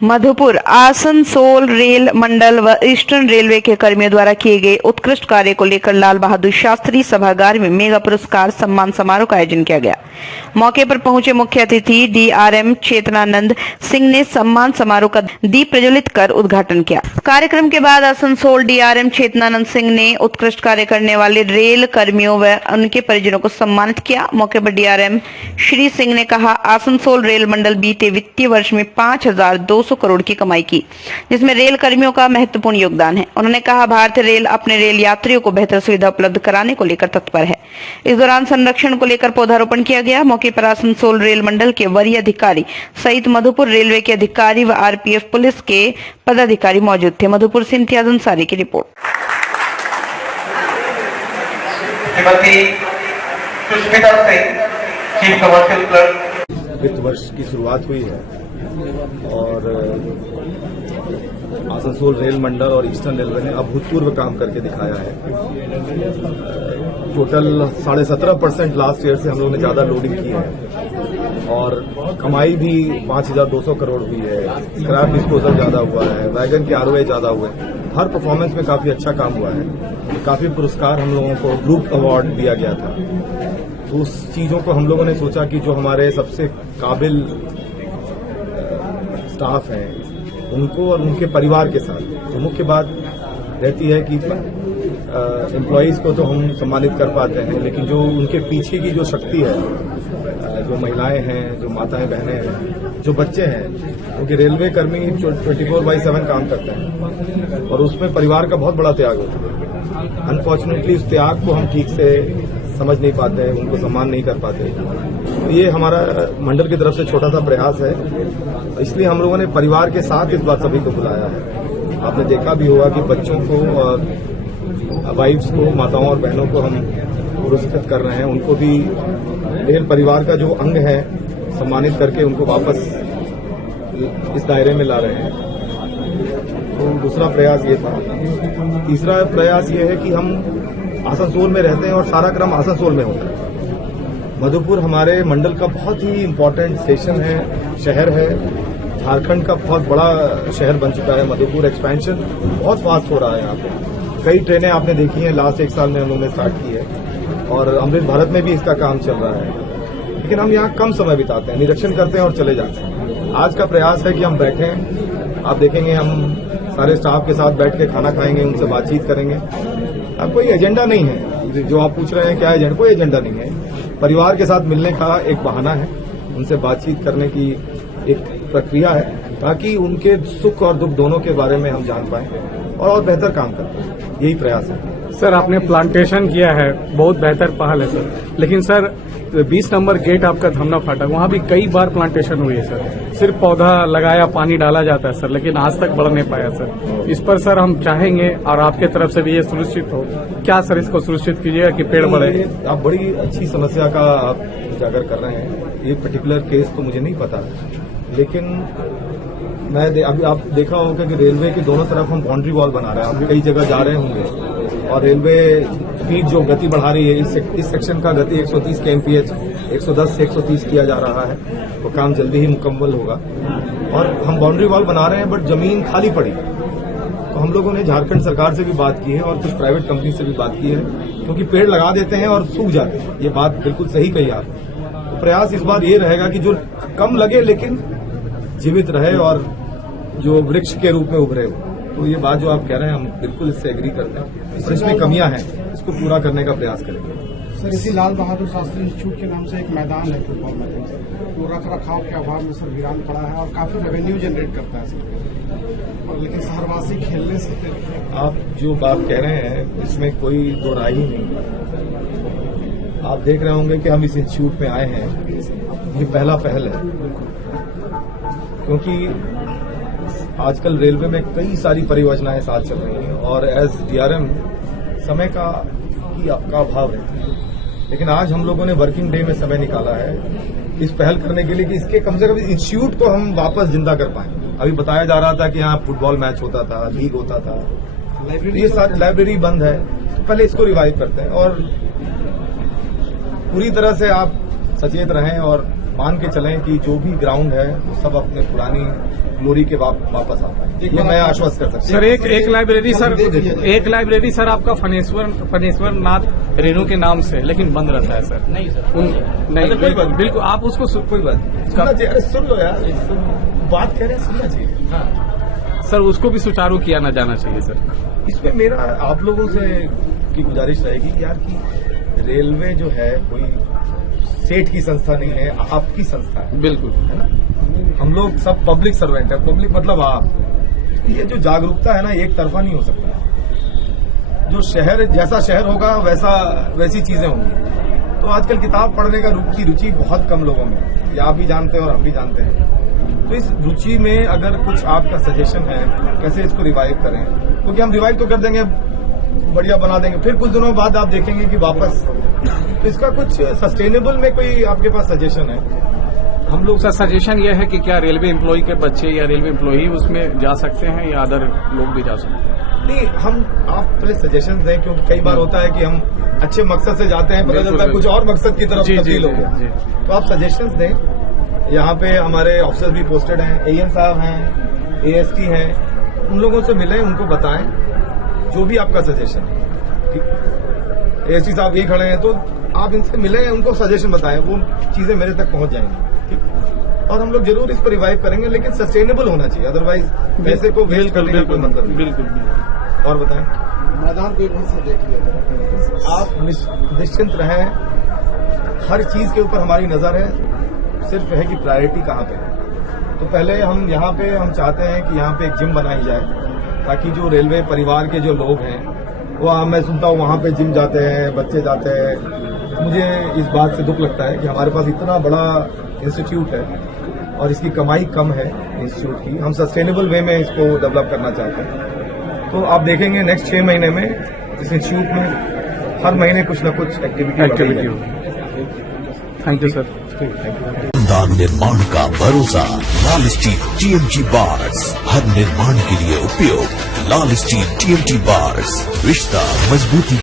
Madhupur Asansol rail मंडल व eastern railway के कर्मियों द्वारा किए गए उत्कृष्ट कार्य को लेकर लाल बहादुर शास्त्री सभागार में मेगा पुरस्कार सम्मान समारोह का आयोजन किया गया। मौके पर पहुंचे मुख्य अतिथि डीआरएम चेतनानंद सिंह ने सम्मान समारोह का दीप प्रज्वलित कर उद्घाटन किया। कार्यक्रम के बाद आसनसोल डीआरएम चेतनानंद सिंह ने उत्कृष्ट कार्य करने वाले रेल कर्मियों व उनके परिजनों को सम्मानित किया। मौके पर डीआरएम श्री सिंह ने कहा, आसनसोल रेल मंडल बीते वित्तीय वर्ष में 5,200 करोड़ की कमाई की, जिसमें रेल कर्मियों का महत्वपूर्ण योगदान है। उन्होंने कहा, भारतीय रेल अपने रेल यात्रियों को बेहतर सुविधा उपलब्ध कराने को लेकर तत्पर है। इस दौरान संरक्षण को लेकर पौधारोपण किया गया। मौके पर आसनसोल रेल मंडल के वरीय अधिकारी सहित मधुपुर रेलवे के अधिकारी व आरपीएफ पुलिस के पदाधिकारी मौजूद थे। मधुपुर से इम्तियाज अंसारी की रिपोर्ट। वित्त वर्ष की शुरुआत हुई है और आसनसोल रेल मंडल और ईस्टर्न रेलवे ने अभूतपूर्व काम करके दिखाया है। टोटल 17.5% लास्ट ईयर से हम लोगों ने ज्यादा लोडिंग की है और कमाई भी 5,200 करोड़ हुई है। स्क्रैप डिस्पोजल ज्यादा हुआ है, वैगन के आरओए ज्यादा हुए। हर परफॉर्मेंस में काफी अच्छा काम हुआ है। काफी पुरस्कार हम लोगों को ग्रुप अवार्ड दिया गया था। तो उस चीजों को हम लोगों ने सोचा कि जो हमारे सबसे काबिल स्टाफ हैं उनको और उनके परिवार के साथ, तो मुख्य बात रहती है कि एम्प्लॉयज को तो हम सम्मानित कर पाते हैं, लेकिन जो उनके पीछे की जो शक्ति है, जो महिलाएं हैं, जो माताएं बहनें हैं, जो बच्चे हैं, क्योंकि रेलवे कर्मी 24/7 काम करते हैं और उसमें परिवार का बहुत बड़ा त्याग होता है। अनफॉर्चुनेटली उस त्याग को हम ठीक से समझ नहीं पाते, उनको सम्मान नहीं कर पाते। तो ये हमारा मंडल की तरफ से छोटा सा प्रयास है, इसलिए हम लोगों ने परिवार के साथ इस बार सभी को बुलाया है। आपने देखा भी होगा कि बच्चों को और वाइफ्स को, माताओं और बहनों को हम पुरस्कृत कर रहे हैं। उनको भी रेल परिवार का जो अंग है सम्मानित करके उनको वापस इस दायरे में ला रहे हैं। तो दूसरा प्रयास ये था। तीसरा प्रयास ये है कि हम आसनसोल में रहते हैं और सारा क्रम आसनसोल में होता है। मधुपुर हमारे मंडल का बहुत ही इम्पोर्टेंट स्टेशन है, शहर है। झारखंड का बहुत बड़ा शहर बन चुका है मधुपुर। एक्सपेंशन बहुत फास्ट हो रहा है यहाँ पे। कई ट्रेनें आपने देखी हैं, लास्ट 1 साल में हम लोगों ने स्टार्ट की है और अमृत भारत में भी इसका काम चल रहा है। लेकिन हम यहाँ कम समय बिताते हैं, निरीक्षण करते हैं और चले जाते हैं। आज का प्रयास है कि हम बैठें, आप देखेंगे हम सारे स्टाफ के साथ बैठ के खाना खाएंगे, उनसे बातचीत करेंगे। अब कोई एजेंडा नहीं है, जो आप पूछ रहे हैं क्या एजेंडा, कोई एजेंडा नहीं है। परिवार के साथ मिलने का एक बहाना है, उनसे बातचीत करने की एक प्रक्रिया है, ताकि उनके सुख और दुख दोनों के बारे में हम जान पाएं और बेहतर काम कर पाएं। यही प्रयास है। सर, आपने प्लांटेशन किया है, बहुत बेहतर पहल है सर, लेकिन सर 20 नंबर गेट आपका धमना फाटक, वहाँ भी कई बार प्लांटेशन हुई है सर। सिर्फ पौधा लगाया, पानी डाला जाता है सर, लेकिन आज तक बढ़ नहीं पाया सर। इस पर सर हम चाहेंगे और आपके तरफ से भी ये सुनिश्चित हो, क्या सर इसको सुनिश्चित कीजिएगा कि पेड़ बढ़े। आप बड़ी अच्छी समस्या का आप उजागर कर रहे हैं। ये पर्टिकुलर केस तो मुझे नहीं पता, लेकिन मैं अभी आप देखा होगा कि रेलवे के दोनों तरफ हम बाउंड्री वॉल बना रहे हैं। आप कई जगह जा रहे होंगे और रेलवे स्पीड जो गति बढ़ा रही है, इस सेक्शन का गति 130 kmph 110 से 130 किया जा रहा है। तो काम जल्दी ही मुकम्मल होगा और हम बाउंड्री वॉल बना रहे हैं, बट जमीन खाली पड़ी। तो हम लोगों ने झारखंड सरकार से भी बात की है और कुछ प्राइवेट कंपनी से भी बात की है, क्योंकि पेड़ लगा देते हैं और सूख जाते हैं। ये बात बिल्कुल सही कही आप। तो प्रयास इस बार ये रहेगा कि जो कम लगे लेकिन जीवित रहे और जो वृक्ष के रूप में उभरे हो। तो ये बात जो आप कह रहे हैं, हम बिल्कुल इससे एग्री करते हैं और इसमें कमियां हैं, इसको पूरा करने का प्रयास करेंगे। सर, इसी लाल बहादुर शास्त्री इंस्टीट्यूट के नाम से एक मैदान है फुटबॉल मैदान, तो रख रखाव के अभाव में सर वीरान पड़ा है और काफी रेवेन्यू जनरेट करता है सर, और लेकिन शहरवासी खेलने से। आप जो बात कह रहे हैं इसमें कोई दो राय ही नहीं। आप देख रहे होंगे कि हम इस इंस्टीट्यूट में आए हैं, ये पहला पहल है, क्योंकि आजकल रेलवे में कई सारी परियोजनाएं साथ चल रही हैं और एज डीआरएम समय का अभाव है। लेकिन आज हम लोगों ने वर्किंग डे में समय निकाला है इस पहल करने के लिए कि इसके कम से कम इंस्टीट्यूट को हम वापस जिंदा कर पाएं। अभी बताया जा रहा था कि यहाँ फुटबॉल मैच होता था, लीग होता था, ये सारी लाइब्रेरी बंद है, तो पहले इसको रिवाइव करते हैं और पूरी तरह से आप सचेत रहें और मान के चलें कि जो भी ग्राउंड है वो सब अपने पुरानी ग्लोरी के वापस आता है। ये मैं आश्वस्त कर सकता हूं। सर एक लाइब्रेरी सर आपका फनेश्वर नाथ रेणु के नाम से, लेकिन बंद रहता है सर। नहीं सर, नहीं कोई बात बिल्कुल आप उसको कोई बात सुनना चाहिए। अरे सुन लो यार, बात कह रहे हैं, सुनना चाहिए। सर उसको भी सुचारू किया ना जाना चाहिए सर। इसमें मेरा आप लोगों से की गुजारिश रहेगी कि यार कि रेलवे जो है कोई सेठ की संस्था नहीं है, आपकी संस्था है। बिल्कुल, है ना। हम लोग सब पब्लिक सर्वेंट है। पब्लिक मतलब आप। ये जो जागरूकता है ना, एक तरफा नहीं हो सकता। जो शहर जैसा शहर होगा वैसी चीजें होंगी। तो आजकल किताब पढ़ने की रुचि बहुत कम लोगों में, ये आप भी जानते हैं और हम भी जानते हैं। तो इस रुचि में अगर कुछ आपका सजेशन है कैसे इसको रिवाइव करें, क्योंकि हम रिवाइव तो कर देंगे, बढ़िया बना देंगे, फिर कुछ दिनों बाद आप देखेंगे कि वापस। तो इसका कुछ सस्टेनेबल में कोई आपके पास सजेशन है? हम लोग का सजेशन यह है कि क्या रेलवे एम्प्लॉय के बच्चे या रेलवे एम्प्लॉय उसमें जा सकते हैं या अदर लोग भी जा सकते हैं? नहीं, आप पहले सजेशन दें, क्योंकि कई बार होता है कि हम अच्छे मकसद से जाते हैं, पता चलता है कुछ और मकसद की तरफ तब्दील हो गया। तो आप सजेशंस दें। यहाँ पे हमारे ऑफिसर भी पोस्टेड हैं, एएन साहब हैं, एएसटी हैं, उन लोगों से मिलें, उनको बताएं जो भी आपका सजेशन है। ठीक, एएसटी साहब ये खड़े हैं तो आप इनसे मिलें, उनको सजेशन बताएं, वो चीजें मेरे तक पहुंच जाएंगी। ठीक, और हम लोग जरूर इसको रिवाइव करेंगे, लेकिन सस्टेनेबल होना चाहिए, अदरवाइज पैसे को वेस्ट करने का कोई मतलब नहीं। बिल्कुल। और बताएं, मैदान को एक बार से देख लिया। आप निश्चिंत रहें, हर चीज के ऊपर हमारी नजर है, सिर्फ है कि प्रायोरिटी कहाँ पे है। तो पहले हम यहाँ पे हम चाहते हैं कि यहाँ पे एक जिम बनाई जाए, ताकि जो रेलवे परिवार के जो लोग हैं वो मैं सुनता हूँ वहाँ पे जिम जाते हैं, बच्चे जाते हैं। मुझे इस बात से दुख लगता है कि हमारे पास इतना बड़ा इंस्टीट्यूट है और इसकी कमाई कम है इंस्टीट्यूट की। हम सस्टेनेबल वे में इसको डेवलप करना चाहते हैं। तो आप देखेंगे नेक्स्ट 6 महीने में इस इंस्टीट्यूट में हर महीने कुछ न कुछ एक्टिविटी होगी। Thank you sir. शानदार निर्माण का भरोसा लाल स्टील टीएमटी बार्स, हर निर्माण के लिए उपयोग। लाल स्टील टीएमटी बार्स, रिश्ता मजबूती